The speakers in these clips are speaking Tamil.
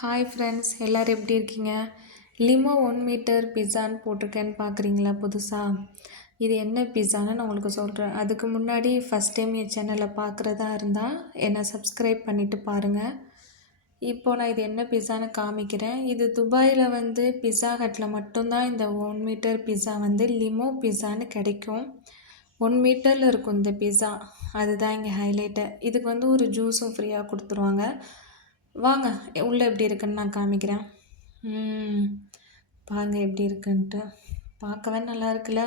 ஹாய் ஃப்ரெண்ட்ஸ், எல்லோரும் எப்படி இருக்கீங்க? லிமோ 1 மீட்டர் பிஸான்னு போட்டிருக்கேன்னு பார்க்குறீங்களா புதுசாக? இது என்ன பிஸான்னு நான் உங்களுக்கு சொல்கிறேன். அதுக்கு முன்னாடி ஃபஸ்ட் டைம் என் சேனலை பார்க்குறதா இருந்தால் என்னை சப்ஸ்கிரைப் பண்ணிவிட்டு பாருங்கள். இப்போ நான் இது என்ன பிஸான்னு காமிக்கிறேன். இது துபாயில் பிஸா ஹட்டில் மட்டும்தான் இந்த 1 மீட்டர் பிஸா லிமோ பிஸான்னு கிடைக்கும். 1 மீட்டரில் இருக்கும் இந்த பிஸா. அதுதான் இங்கே ஹைலைட்டு. இதுக்கு ஒரு ஜூஸும் ஃப்ரீயாக கொடுத்துருவாங்க. வாங்க உள்ளே எப்படி இருக்குன்னு நான் காமிக்கிறேன். பாருங்கள் எப்படி இருக்குன்ட்டு. பார்க்கவே நல்லா இருக்குல்ல.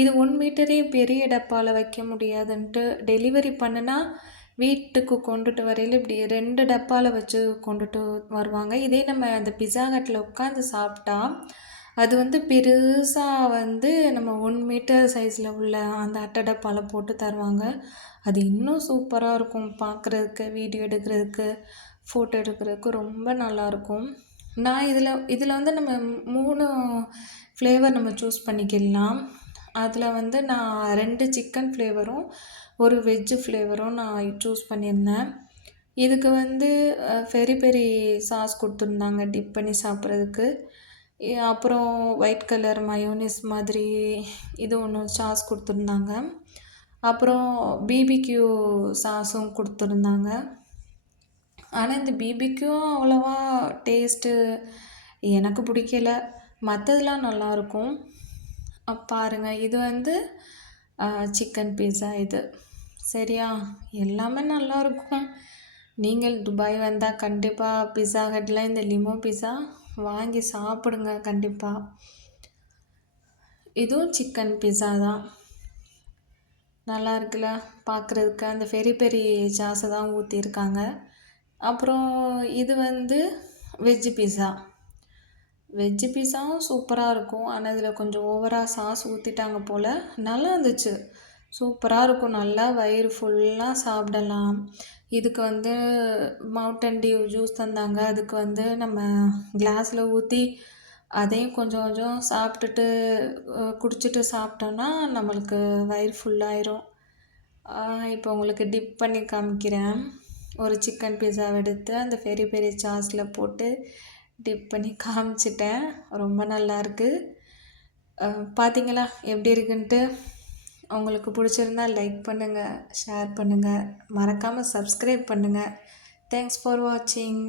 இது 1 மீட்டரே பெரிய டப்பாவில் வைக்க முடியாதுன்ட்டு டெலிவரி பண்ணுனா வீட்டுக்கு கொண்டுட்டு வரையில் இப்படி 2 டப்பாவில் வச்சு கொண்டுட்டு வருவாங்க. இதே நம்ம அந்த பிஸா ஹட்டில் உட்காந்து சாப்பிட்டா அது பெருசாக நம்ம 1 மீட்டர் சைஸில் உள்ள அந்த அட்டை டப்பாவில் போட்டு தருவாங்க. அது இன்னும் சூப்பராக இருக்கும் பார்க்குறதுக்கு, வீடியோ எடுக்கிறதுக்கு, ஃபோட்டோ எடுக்கிறதுக்கு ரொம்ப நல்லாயிருக்கும். நான் இதில் நம்ம 3 ஃப்ளேவர் நம்ம சூஸ் பண்ணிக்கலாம். அதில் நான் 2 சிக்கன் ஃப்ளேவரும் 1 வெஜ்ஜு ஃப்ளேவரும் நான் சூஸ் பண்ணியிருந்தேன். இதுக்கு பெரி பெரி சாஸ் கொடுத்துருந்தாங்க டிப் பண்ணி சாப்பிட்றதுக்கு. அப்புறம் ஒயிட் கலர் மயோனிஸ் மாதிரி இது ஒன்று சாஸ் கொடுத்துருந்தாங்க. அப்புறம் பிபிக்யூ சாஸும் கொடுத்துருந்தாங்க. ஆனால் இந்த பிபிக்யூவும் அவ்வளோவா டேஸ்ட்டு எனக்கு பிடிக்கல. மற்றதெல்லாம் நல்லாயிருக்கும். பாருங்கள், இது சிக்கன் பீஸா இது. சரியா? எல்லாமே நல்லாயிருக்கும். நீங்கள் துபாய் வந்தால் கண்டிப்பாக பிஸா ஹட்டில் இந்த லிமோ பிஸா வாங்கி சாப்பிடுங்க கண்டிப்பாக. இதுவும் சிக்கன் பிஸா தான். நல்லா இருக்குல்ல பார்க்குறதுக்கு. அந்த பெரி பெரி சாஸை தான் ஊற்றிருக்காங்க. அப்புறம் இது வெஜ்ஜு பீஸா. வெஜ்ஜு பீஸாவும் சூப்பராக இருக்கும். ஆனால் இதில் கொஞ்சம் ஓவராக சாஸ் ஊற்றிட்டாங்க போல். நல்லா இருந்துச்சு, சூப்பராக இருக்கும். நல்லா வயிறு ஃபுல்லாக சாப்பிடலாம். இதுக்கு மவுண்டன் டியூ ஜூஸ் தந்தாங்க. அதுக்கு நம்ம கிளாஸில் ஊற்றி அதையும் கொஞ்சம் கொஞ்சம் சாப்பிட்டுட்டு குடிச்சிட்டு சாப்பிட்டோன்னா நம்மளுக்கு வயிறு ஃபுல்லாயிரும். இப்போ உங்களுக்கு டிப் பண்ணி காமிக்கிறேன். ஒரு சிக்கன் பீஸாவை எடுத்து அந்த பெரிய பெரிய சாஸில் போட்டு டிப் பண்ணி காமிச்சிட்டேன். ரொம்ப நல்லாயிருக்கு. பார்த்தீங்களா எப்படி இருக்குன்ட்டு? உங்களுக்கு பிடிச்சிருந்தா லைக் பண்ணுங்கள், ஷேர் பண்ணுங்கள், மறக்காமல் சப்ஸ்கிரைப் பண்ணுங்கள். தேங்க்ஸ் ஃபார் வாட்சிங்.